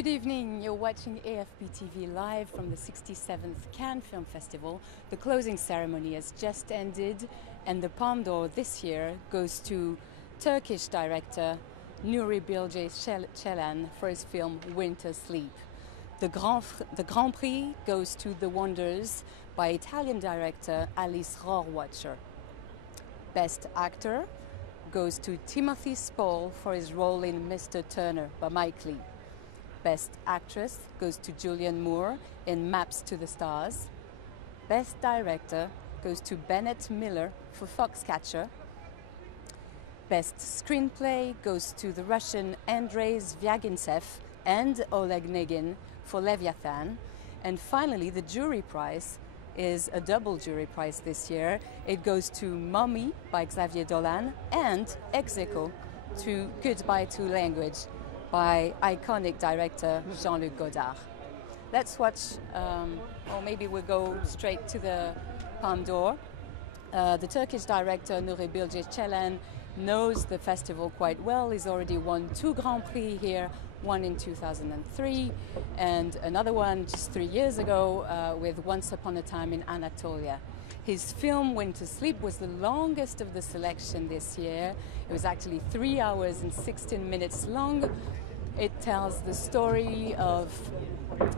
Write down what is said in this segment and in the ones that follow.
Good evening, you're watching AFPTV live from the 67th Cannes Film Festival. The closing ceremony has just ended and the Palme d'Or this year goes to Turkish director Nuri Bilge Ceylan for his film Winter Sleep. The Grand Prix goes to The Wonders by Italian director Alice Rhorwacher. Best Actor goes to Timothy Spall for his role in Mr. Turner by Mike Leigh. Best Actress goes to Julianne Moore in Maps to the Stars. Best Director goes to Bennett Miller for Foxcatcher. Best Screenplay goes to the Russian Andrei Zvyagintsev and Oleg Negin for Leviathan. And finally, the jury prize is a double jury prize this year. It goes to Mummy by Xavier Dolan and ex aequo to Goodbye to Language by iconic director Jean-Luc Godard. Let's watch, or maybe we'll go straight to the Palme d'Or. The Turkish director Nuri Bilge Ceylan knows the festival quite well. He's already won 2 Grand Prix here, one in 2003 and another one just 3 years ago with Once Upon a Time in Anatolia. His film Winter Sleep was the longest of the selection this year. It was actually 3 hours and 16 minutes long. It tells the story of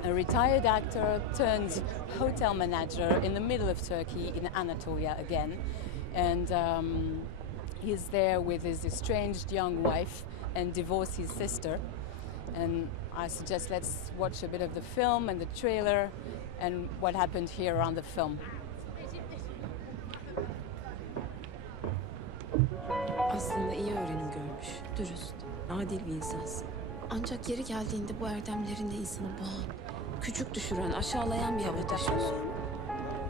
a retired actor turned hotel manager in the middle of Turkey in Anatolia again. And he's there with his estranged young wife and divorced sister. And I suggest let's watch a bit of the film and the trailer and what happened here around the film. Aslında iyi öğrenim görmüş, dürüst, adil bir insansın. Ancak yeri geldiğinde bu erdemlerinde insanı boğan, küçük düşüren, aşağılayan bir hava taşıyorsun.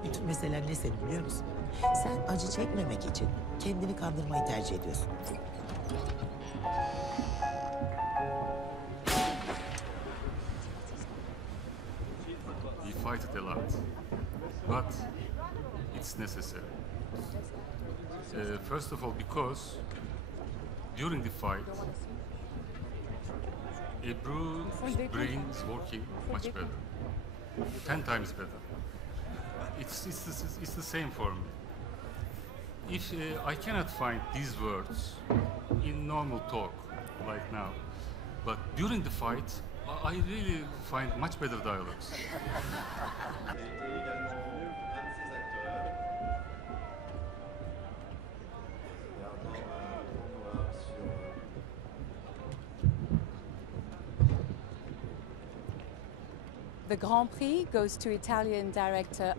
Bütün mesele ne senin biliyor musun? Sen acı çekmemek için kendini kandırmayı tercih ediyorsun. We fight it a lot, but it's necessary. First of all, because during the fight, Ebru's brain is working much better, 10 times better. It's the same for me. If I cannot find these words in normal talk like now, but during the fight, I really find much better dialogues. The Grand Prix goes to Italian director,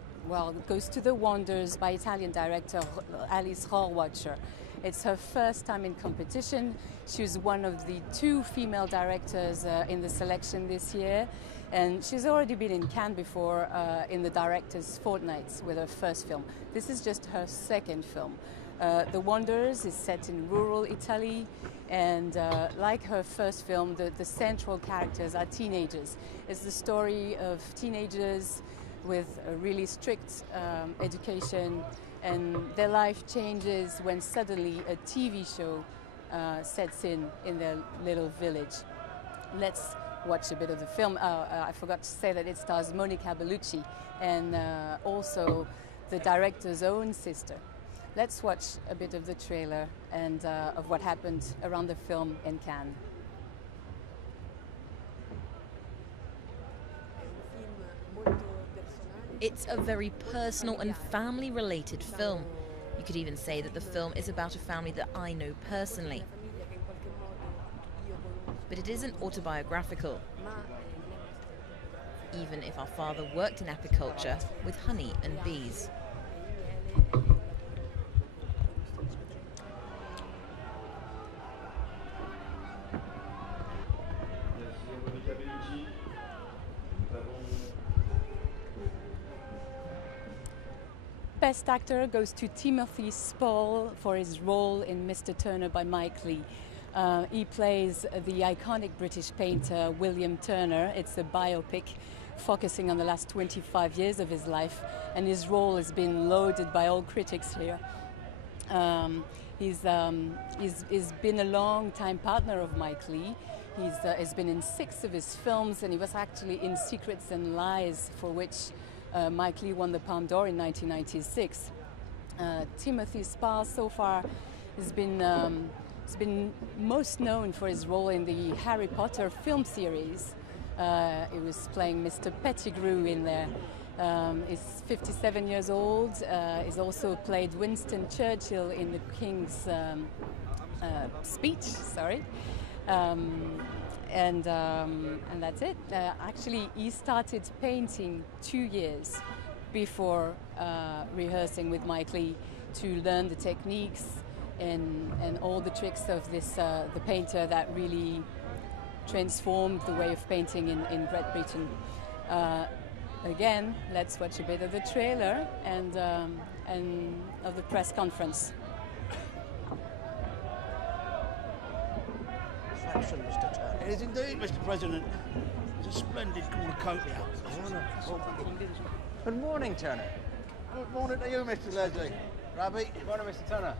goes to The Wonders by Italian director Alice Rhorwacher. It's her first time in competition. She was one of the 2 female directors in the selection this year. And she's already been in Cannes before in the director's fortnights with her first film. This is just her second film. The Wonders is set in rural Italy, and like her first film, the central characters are teenagers. It's the story of teenagers with a really strict education, and their life changes when suddenly a TV show sets in their little village. Let's watch a bit of the film. I forgot to say that it stars Monica Bellucci and also the director's own sister. Let's watch a bit of the trailer and of what happened around the film in Cannes. It's a very personal and family-related film. You could even say that the film is about a family that I know personally. But it isn't autobiographical, even if our father worked in apiculture with honey and bees. Best Actor goes to Timothy Spall for his role in Mr. Turner by Mike Leigh. He plays the iconic British painter William Turner. It's a biopic focusing on the last 25 years of his life, and his role has been lauded by all critics here. He's been a long-time partner of Mike Leigh. He's been in 6 of his films, and he was actually in Secrets and Lies, for which Mike Leigh won the Palme d'Or in 1996. Timothy Spall so far has been most known for his role in the Harry Potter film series. He was playing Mr. Pettigrew in there. He's 57 years old. He's also played Winston Churchill in the King's speech. Sorry. And that's it. Actually, he started painting 2 years before rehearsing with Mike Leigh to learn the techniques and all the tricks of this the painter that really transformed the way of painting in Great Britain. Again, let's watch a bit of the trailer and of the press conference. Satisfaction, Mr. Turner. It is indeed, Mr. President. It's a splendid cornucopia. Good morning, Turner. Good morning to you, Mr. Leslie. Rabbit, Good morning, Mr. Turner.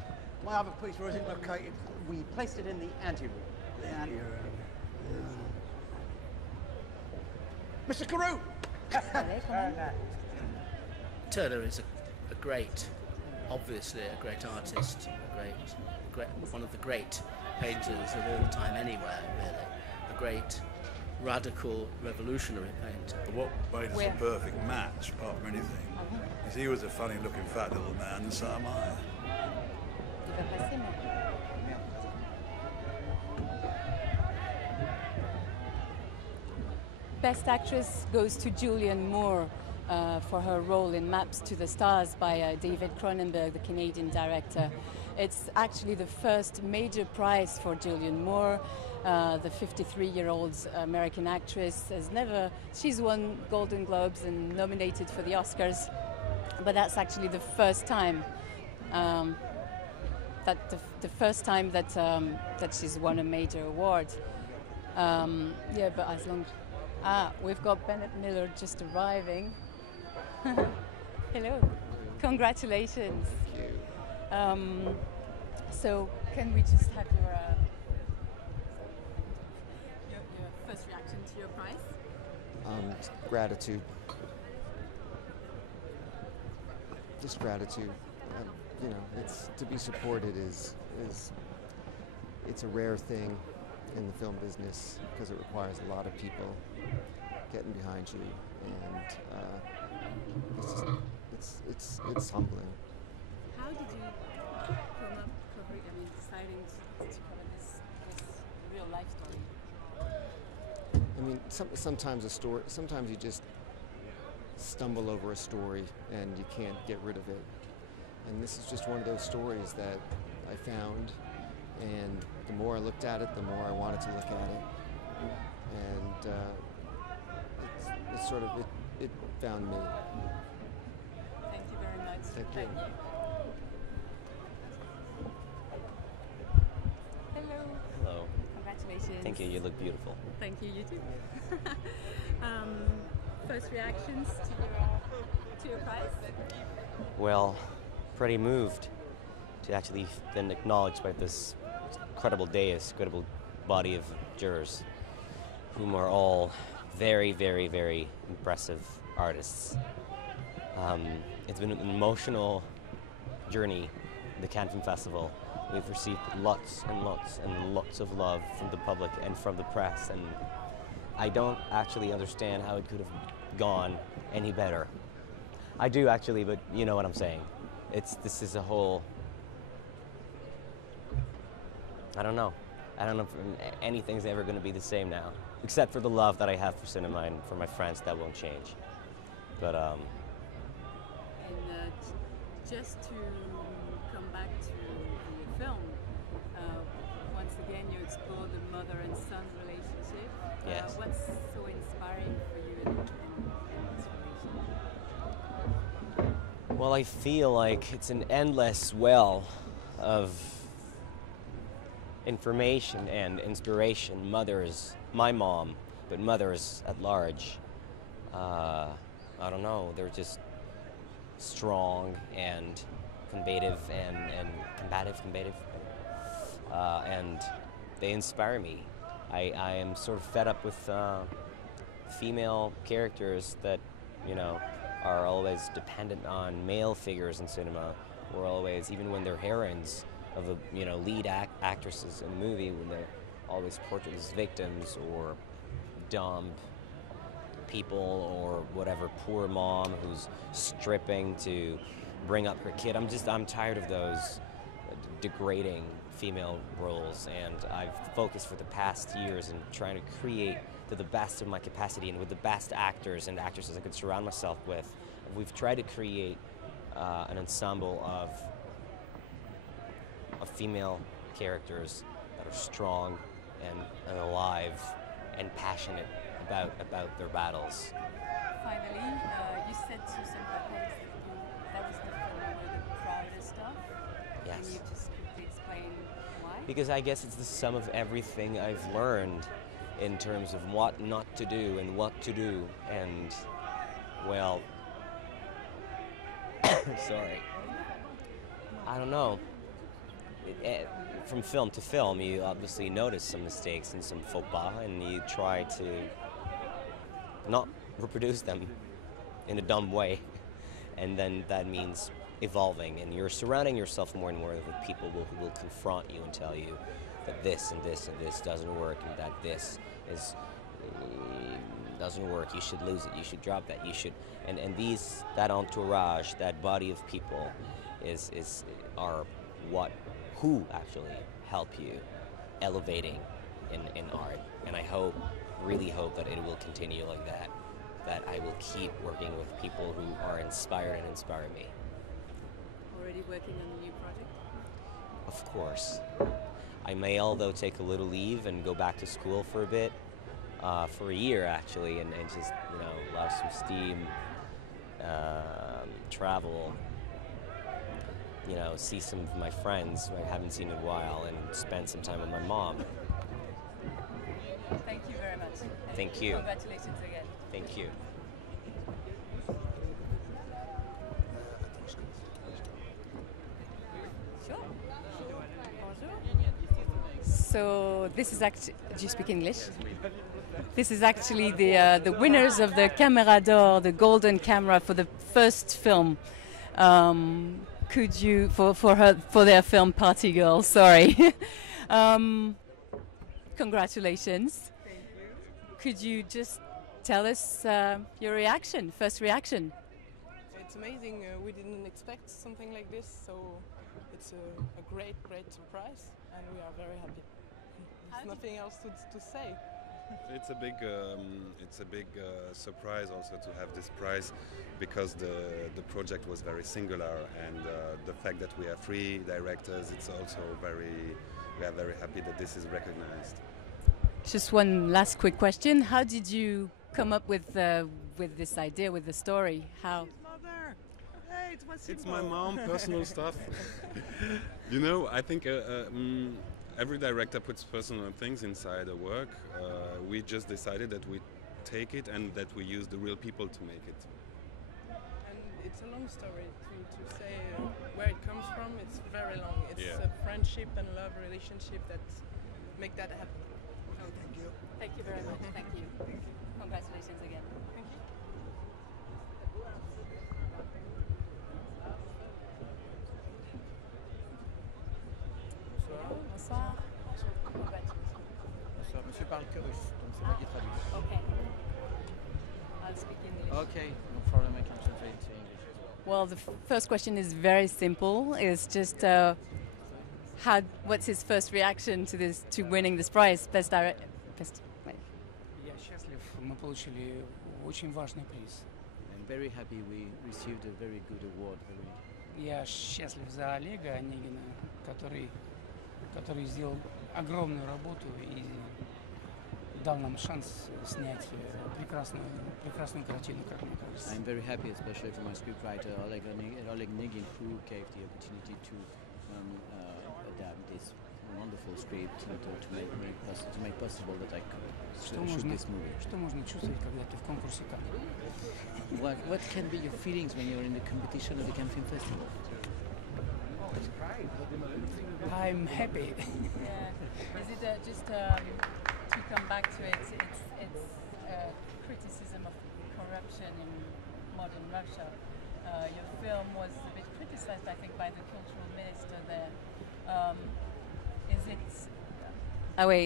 my other piece, where is it located? We placed it in the anteroom. The anteroom. Mr. Carew! Turner is a great, obviously a great artist, one of the great painters of all time anywhere, really. A great, radical, revolutionary painter. What made us a perfect match, apart from anything, is he was a funny-looking fat little man, and so am I. Best Actress goes to Julianne Moore for her role in Maps to the Stars by David Cronenberg, the Canadian director. It's actually the first major prize for Julianne Moore. The 53-year-old American actress she's won Golden Globes and nominated for the Oscars, but that's actually the first time that she's won a major award. Yeah, but as long we've got Bennett Miller just arriving. Hello. Congratulations. Thank you. So can we just have your first reaction to your prize? Gratitude. Just gratitude. You know, it's to be supported is it's a rare thing in the film business because it requires a lot of people getting behind you, and it's humbling. How did you come up deciding to cover this real life story? I mean, sometimes you just stumble over a story and you can't get rid of it. And this is just one of those stories that I found, and the more I looked at it, the more I wanted to look at it. And it found me. Thank you very much. Thank you. Hello. Hello. Congratulations. Thank you. You look beautiful. Thank you. You too. First reactions to your prize? Well, pretty moved to actually been acknowledged by this incredible dais, incredible body of jurors, whom are all very, very, very impressive artists. It's been an emotional journey, the Cannes Film Festival. We've received lots and lots and lots of love from the public and from the press, and I don't actually understand how it could have gone any better. I do actually, but you know what I'm saying. This is a whole, I don't know if anything's ever going to be the same now, except for the love that I have for cinema and for my friends. That won't change. But And just to come back to your film, once again you explore the mother and son relationship. Yes. What's so inspiring for you in this relationship? well, I feel like it's an endless well of information and inspiration. Mothers, my mom, but mothers at large, I don't know, they're just strong and combative and combative, and they inspire me. I am sort of fed up with female characters that, you know, are always dependent on male figures in cinema, or always, even when they're heroines of the, you know, lead actresses in the movie, when they're always portrayed as victims or dumb people, or whatever, poor mom who's stripping to bring up her kid. I'm tired of those degrading female roles, and I've focused for the past years in trying to create, to the best of my capacity and with the best actors and actresses I could surround myself with. We've tried to create an ensemble of female characters that are strong and alive and passionate about their battles. Finally, you said to some colleagues that was the film you were the proudest of. Yes. Can you just quickly explain why? Because I guess it's the sum of everything I've learned in terms of what not to do and what to do, and, well, sorry, I don't know. From film to film, you obviously notice some mistakes and some faux pas, and you try to not reproduce them in a dumb way, and then that means evolving, and you're surrounding yourself more and more with people who will confront you and tell you that this and this and this doesn't work, and that this doesn't work, you should lose it, you should drop that, you should, and that entourage, that body of people are who actually help you elevating in art, and I really hope that it will continue like that I will keep working with people who are inspired and inspire me. Already working on a new project? Of course. I may, although, take a little leave and go back to school for a bit, for a year actually, and just, you know, allow some steam, travel, you know, see some of my friends who I haven't seen in a while, and spend some time with my mom. Thank you very much. Thank you. Congratulations again. Thank you. Sure. So this is actually, do you speak English? This is actually the winners of the Camera d'Or, the golden camera for the first film. Could you, for their film Party Girl, sorry. Congratulations. Thank you. Could you just tell us your reaction, first reaction? It's amazing. We didn't expect something like this, so it's a great surprise, and we are very happy. There's nothing else to say. It's a big surprise also to have this prize, because the project was very singular, and the fact that we are 3 directors, it's also we are very happy that this is recognized. Just one last quick question: how did you come up with this idea, with the story? How? Mother, hey, it's my mom, personal stuff. You know, I think every director puts personal things inside a work. We just decided that we take it and that we use the real people to make it. And it's a long story to say where it comes from. It's very long. It's a friendship and love relationship that make that happen. Oh, thank you. Thank you very much. Thank you. Congratulations again. Thank you. Bonsoir. Bonsoir. Monsieur parle que russe, donc c'est moi qui traduis. Okay. I'll speak English. Okay, no problem. I can translate to English as well. Well, the first question is very simple. It's just what's his first reaction to winning this prize, best director? Я счастлив. Мы получили очень важный приз. I'm very happy we received a very good award. Я счастлив за Олега Онегина, который сделал огромную работу и дал нам шанс снять прекрасную картину, как мне кажется. I'm very happy, especially for my scriptwriter Oleg Negin, who gave the opportunity to adapt this wonderful script to make possible that I could shoot this movie. Что можно чувствовать, когда ты в конкурсе Cannes? What can be your feelings when you're in the competition of the Cannes Film Festival? I'm happy. Yeah. Is it just to come back to it, it's criticism of corruption in modern Russia. Your film was a bit criticized, I think, by the cultural minister there.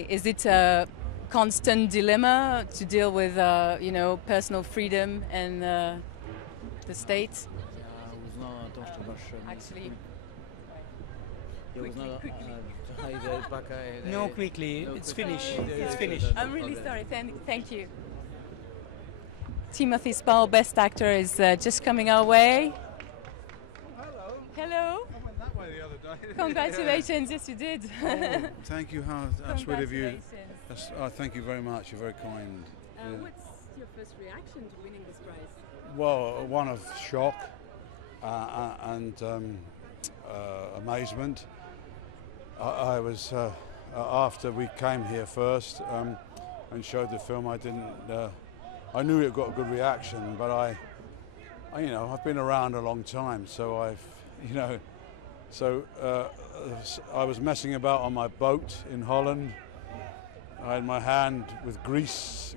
Is it a constant dilemma to deal with, personal freedom and the state? Actually, No, quickly. It's finished. It's finished. I'm really sorry. Thank you. Timothy Spall, Best Actor, is just coming our way. Hello. I went that way the other day. Congratulations, yes you did. Thank you, how sweet of you. Thank you very much, you're very kind. What's your first reaction to winning this prize? Well, one of shock and amazement. I was, after we came here first and showed the film, I knew it got a good reaction, but I've been around a long time, so I was messing about on my boat in Holland. I had my hand with grease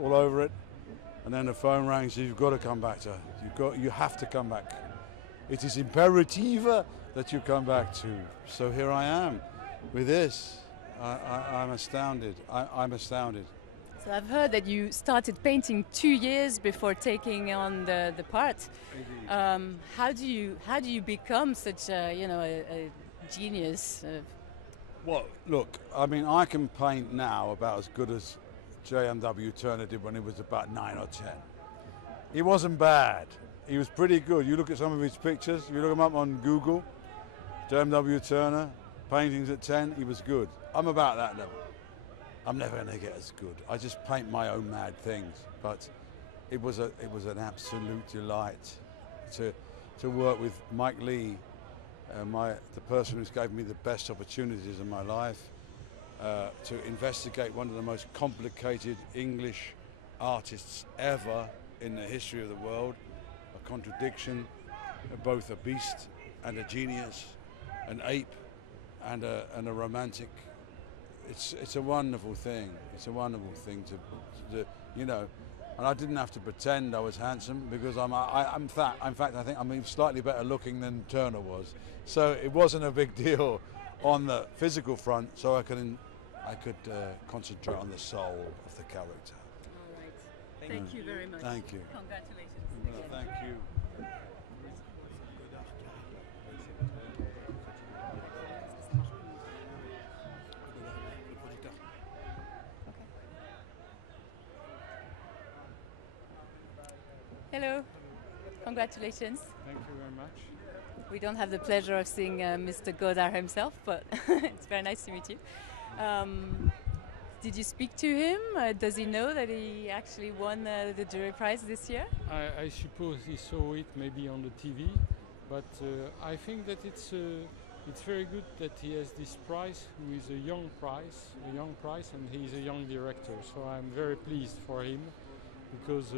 all over it, and then the phone rang. So you've got to come back you have to come back. It is imperative that you come back to. So here I am with this. I'm astounded. I'm astounded. So I've heard that you started painting 2 years before taking on the part. How do you become such a genius? Well, look, I mean, I can paint now about as good as J.M.W. Turner did when he was about 9 or 10. He wasn't bad. He was pretty good. You look at some of his pictures, you look them up on Google, J.M.W. Turner, paintings at 10, he was good. I'm about that level. I'm never going to get as good. I just paint my own mad things. But it was an absolute delight to work with Mike Leigh, the person who's gave me the best opportunities in my life, to investigate one of the most complicated English artists ever in the history of the world. A contradiction, both a beast and a genius, an ape and a romantic. It's a wonderful thing. It's a wonderful thing to and I didn't have to pretend I was handsome because I'm fat. In fact, I think I'm even slightly better looking than Turner was. So it wasn't a big deal on the physical front. So I could concentrate on the soul of the character. All right. Thank you very much. Thank you. Congratulations. Thank you. Hello. Congratulations. Thank you very much. We don't have the pleasure of seeing Mr. Godard himself, but it's very nice to meet you. Did you speak to him? Does he know that he actually won the jury prize this year? I suppose he saw it maybe on the TV, but I think that it's very good that he has this prize, who is a young prize, and he's a young director. So I'm very pleased for him because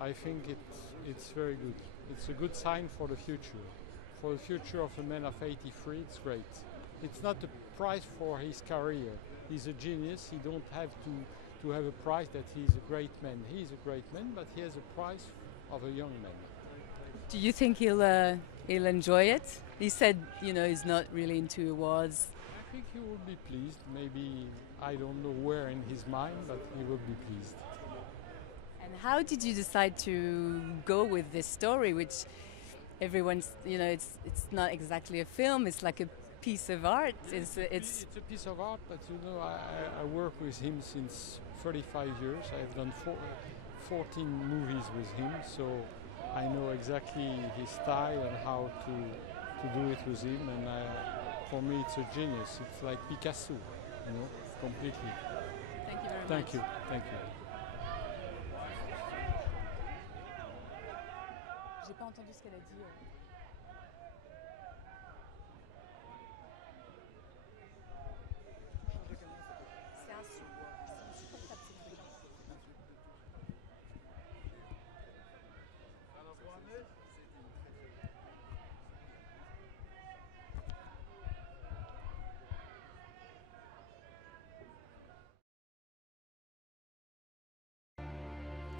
I think it's very good. It's a good sign for the future. For the future of a man of 83, it's great. It's not a prize for his career. He's a genius. He don't have to have a prize that he's a great man. He's a great man, but he has a prize of a young man. Do you think he'll enjoy it? He said, he's not really into awards. I think he will be pleased. Maybe, I don't know where in his mind, but he will be pleased. And how did you decide to go with this story, which everyone's, it's not exactly a film, it's like a piece of art. It's a piece of art, but I work with him since 35 years. I've done 14 movies with him, so I know exactly his style and how to do it with him. And for me, it's a genius. It's like Picasso, completely. Thank you very much. Thank you. Thank you. J'ai pas entendu ce qu'elle a dit.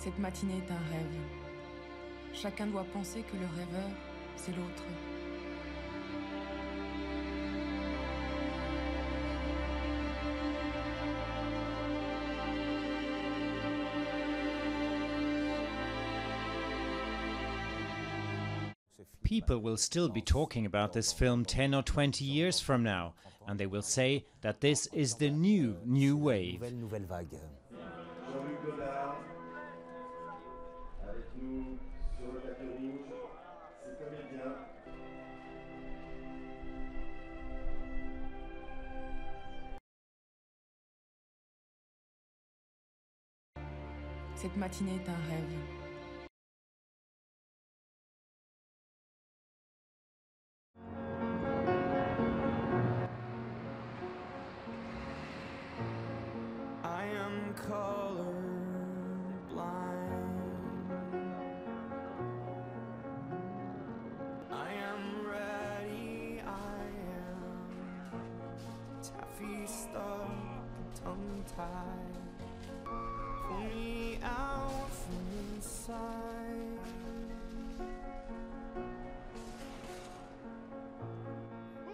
Cette matinée est un rêve. Chacun doit penser que le rêveur, c'est l'autre. People will still be talking about this film 10 or 20 years from now, and they will say that this is the new wave. Nouvelle vague. Jean-Luc Godard, avec nous sur le tapis rouge, c'est comédien. Cette matinée est un rêve. I am colorblind. I am ready. I am taffy stuck, tongue tied. Pull me out from inside.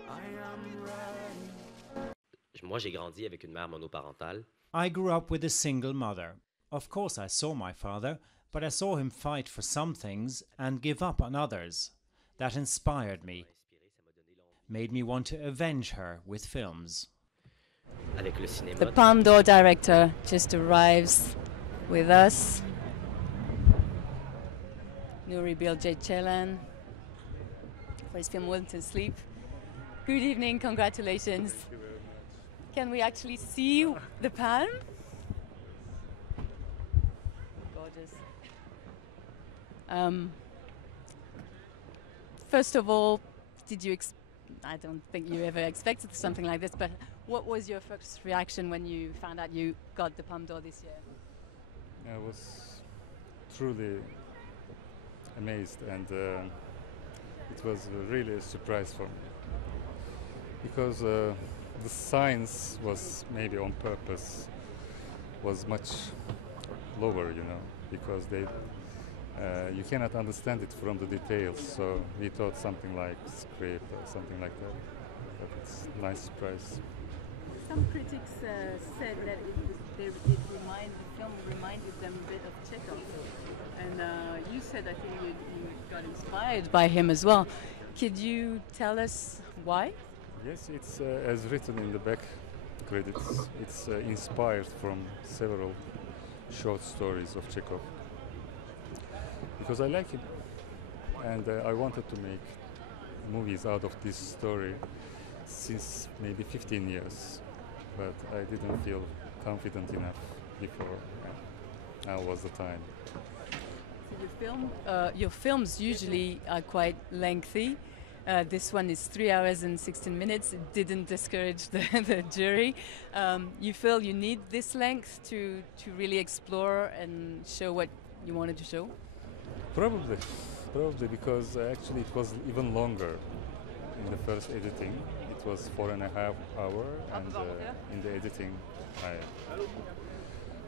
I am ready. Moi, j'ai grandi avec une mère monoparentale. I grew up with a single mother. Of course I saw my father, but I saw him fight for some things and give up on others. That inspired me, made me want to avenge her with films. Avec le cinéma. The Palme d'Or director just arrives with us. Nuri, Bilge, Ceylan for his film Winter Sleep. Good evening, congratulations. Can we actually see the palm? Gorgeous. First of all, did you I don't think you ever expected something like this, but what was your first reaction when you found out you got the Palme d'Or this year? I was truly amazed, and it was really a surprise for me, because the science was maybe on purpose was much lower, you know, because they you cannot understand it from the details. So we thought something like script or something like that, but it's a nice surprise. Some critics said that the film reminded them a bit of Chekhov, and you said I think you got inspired by him as well. Could you tell us why? Yes, it's as written in the back credits. It's inspired from several short stories of Chekhov, because I like him, and I wanted to make movies out of this story since maybe 15 years, but I didn't feel confident enough before. Now was the time. So your films usually are quite lengthy. This one is 3 hours and 16 minutes. It didn't discourage the jury. You feel you need this length to really explore and show what you wanted to show? Probably because actually it was even longer in the first editing. It was 4.5 hours, and in the editing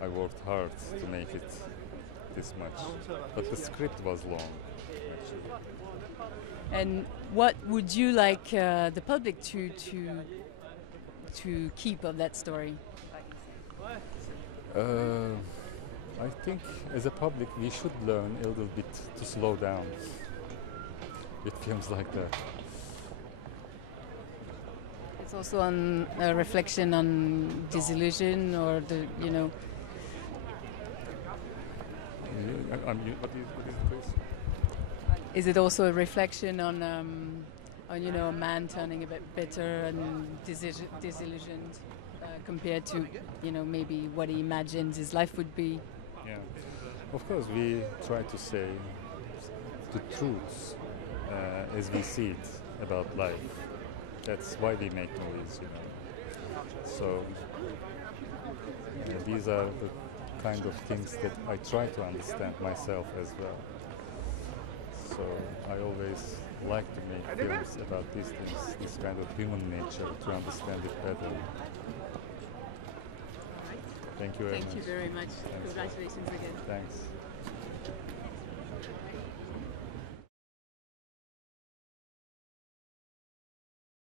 I worked hard to make it this much. But the script was long. And what would you like the public to keep of that story? I think as a public we should learn a little bit to slow down with films like that. It's also a reflection on disillusion, or what is the question? Is it also a reflection on a man turning a bit bitter and disillusioned compared to maybe what he imagines his life would be? Yeah, of course we try to say the truth as we see it about life. That's why we make movies, So these are the kind of things that I try to understand myself as well. So I always like to make films about these things, this kind of human nature, to understand it better. Thank you very much. Thank you very much. Congratulations again. Thanks.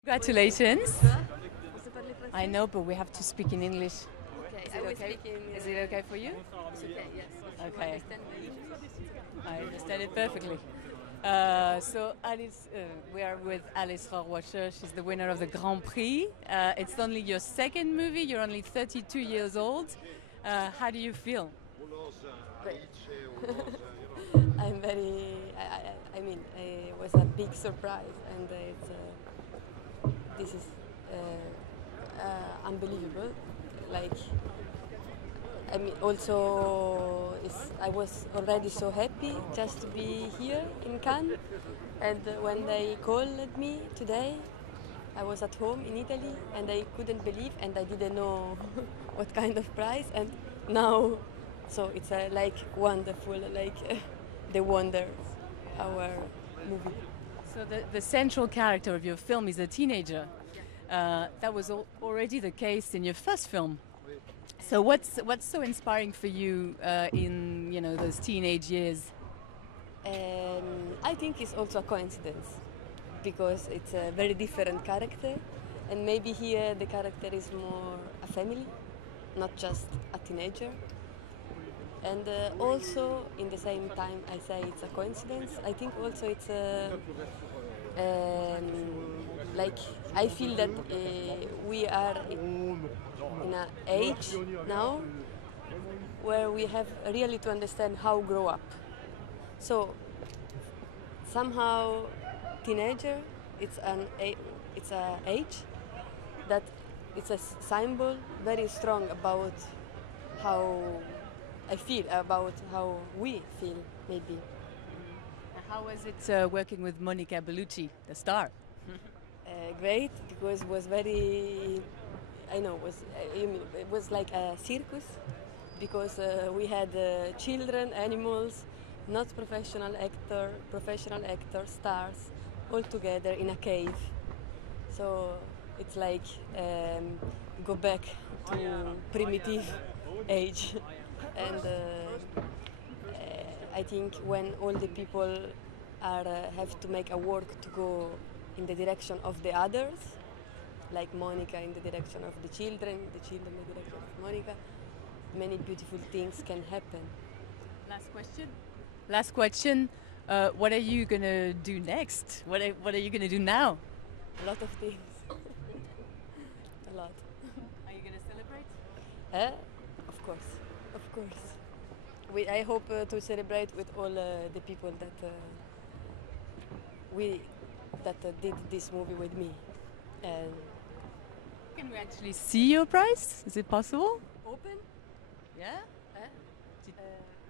Congratulations. I know, but we have to speak in English. Okay, Is I it will okay? speak in. Is it okay for you? It's okay, yes. Okay. Understand me? I understand it perfectly. So Alice, we are with Alice Rhorwacher. She's the winner of the Grand Prix. It's only your second movie. You're only 32 years old. How do you feel? Great. I'm very. I mean, it was a big surprise, and this is unbelievable. Like, I mean, also, I was already so happy just to be here in Cannes, and when they called me today, I was at home in Italy, and I couldn't believe, and I didn't know what kind of prize, and now, so it's like wonderful, like the wonder, our movie. So the central character of your film is a teenager. That was already the case in your first film. So what's so inspiring for you in those teenage years? I think it's also a coincidence because it's a very different character, and maybe here the character is more a family, not just a teenager. And also, in the same time, I say it's a coincidence. I think also it's like I feel that we are in an age now where we have really to understand how grow up. So somehow, teenager, it's a age that it's a symbol very strong about how I feel, about how we feel, maybe. How was it working with Monica Bellucci, the star? Great, because it was very, it was like a circus, because we had children, animals, not professional actors, stars, all together in a cave. So it's like go back to primitive age. And I think when all the people have to make a work to go in the direction of the others, like Monica in the direction of the children in the direction of Monica, many beautiful things can happen. Last question. What are you going to do next? What are you going to do now? A lot of things. A lot. Are you going to celebrate? Of course. I hope to celebrate with all the people that did this movie with me. Can we actually see your prize? Is it possible? Open? Yeah? I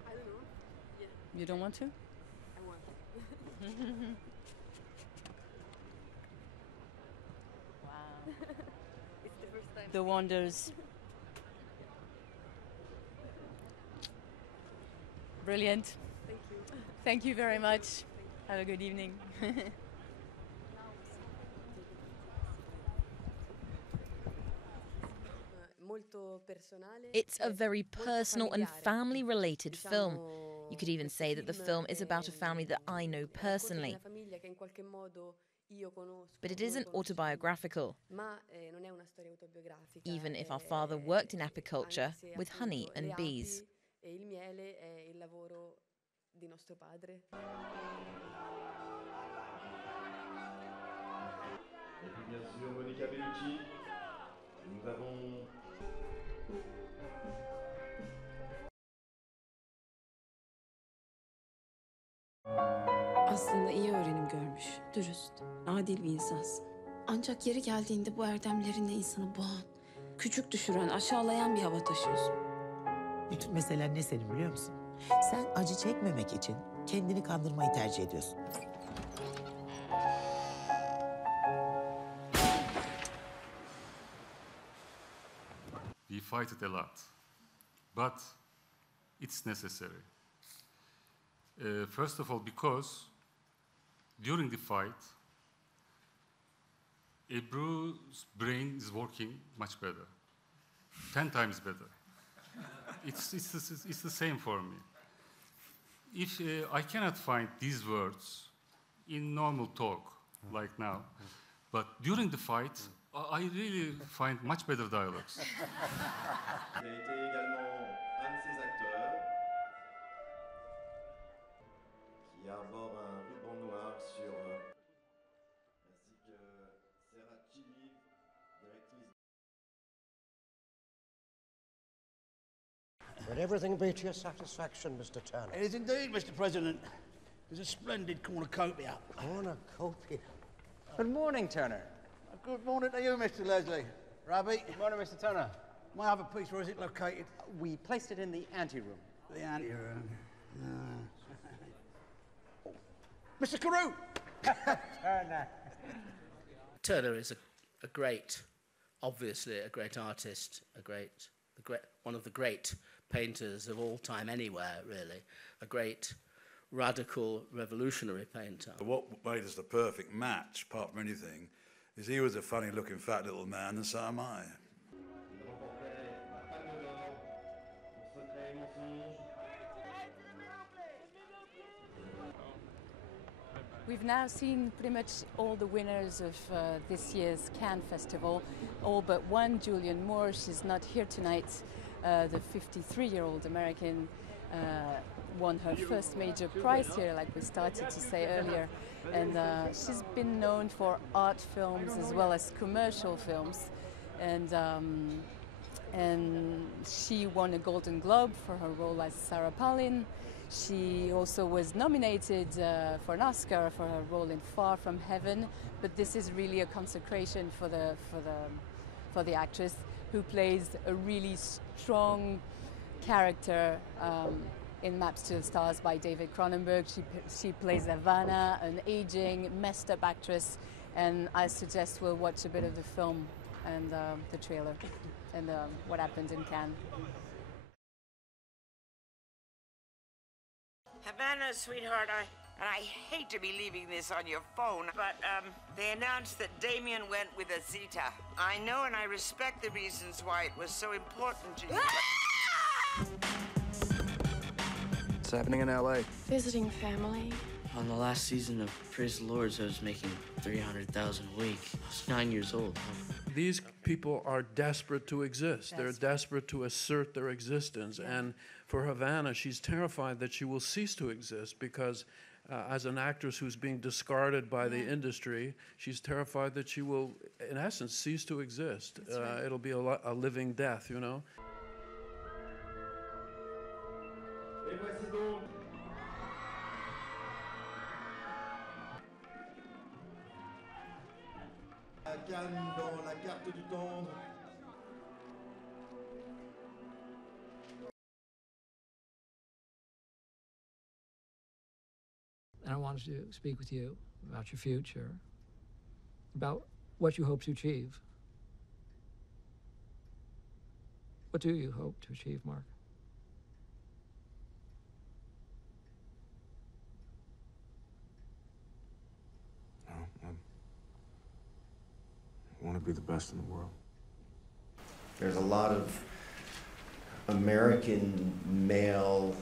don't know. Yeah. You don't want to? I want. Wow. It's the first time. The wonders. Brilliant. Thank you. Thank you very much. Have a good evening. It's a very personal and family-related film. You could even say that the film is about a family that I know personally. But it isn't autobiographical, even if our father worked in apiculture with honey and bees. Et puis bien sûr Monica Bellucci. Nous avons Aslında iyi öğrenim görmüş, dürüst, adil bir insansın. Ancak yeri geldiğinde bu erdemlerinle insanı boğan, küçük düşüren, aşağılayan bir hava taşıyorsun. Bütün meselen ne senin biliyor musun? Sen acı çekmemek için kendini kandırmayı tercih ediyorsun. We fight it a lot, but it's necessary. First of all, because during the fight, Ebru's brain is working much better, 10 times better. It's the same for me. If I cannot find these words in normal talk, like now, But during the fight, I really find much better dialogues. Il a été également un de ces acteurs qui arbore un ruban noir sur ainsi que Sarah Chili, directrice. Will everything be to your satisfaction, Mr. Turner? It is indeed, Mr. President. There's a splendid cornucopia. Cornucopia? Good morning, Turner. Good morning to you, Mr. Leslie. Rabbie. Good morning, Mr. Turner. My other piece, where is it located? We placed it in the anteroom. The anteroom. Mr. Carew! Turner. Turner is a great, obviously a great artist, one of the great painters of all time anywhere, really. A great radical, revolutionary painter. What made us the perfect match, apart from anything, is he was a funny-looking fat little man, and so am I. We've now seen pretty much all the winners of this year's Cannes Festival, all but one, Julianne Moore. She's not here tonight. The 53-year-old American won her first major prize here, like we started to say earlier. And she's been known for art films as well as commercial films. And she won a Golden Globe for her role as Sarah Palin. She also was nominated for an Oscar for her role in Far From Heaven, but this is really a consecration for the actress, who plays a really strong character in Maps to the Stars by David Cronenberg. She plays Havana, an aging, messed up actress, and I suggest we'll watch a bit of the film and the trailer and what happened in Cannes. Havana, sweetheart, I hate to be leaving this on your phone, but they announced that Damien went with Azita. I know and I respect the reasons why it was so important to you. What's happening in LA? Visiting family. On the last season of Praise the Lords, I was making $300,000 a week. I was 9 years old. These people are desperate to exist. They're desperate to assert their existence. And for Havana, she's terrified that she will cease to exist because as an actress who's being discarded by the industry, she's terrified that she will, in essence, cease to exist. Right. It'll be a living death, you know? Cannes dans la carte du tendre. And I wanted to speak with you about your future, about what you hope to achieve. What do you hope to achieve, Mark? I want to be the best in the world. There's a lot of American male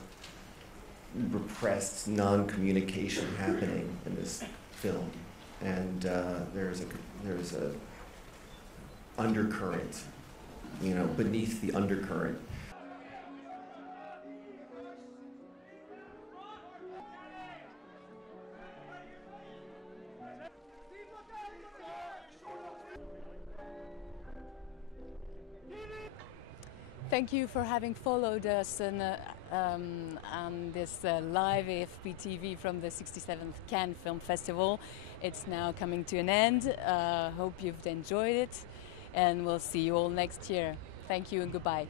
repressed non-communication happening in this film, and there's a undercurrent, you know, beneath the undercurrent. Thank you for having followed us on this live AFPTV from the 67th Cannes Film Festival. It's now coming to an end. Hope you've enjoyed it, and we'll see you all next year. Thank you and goodbye.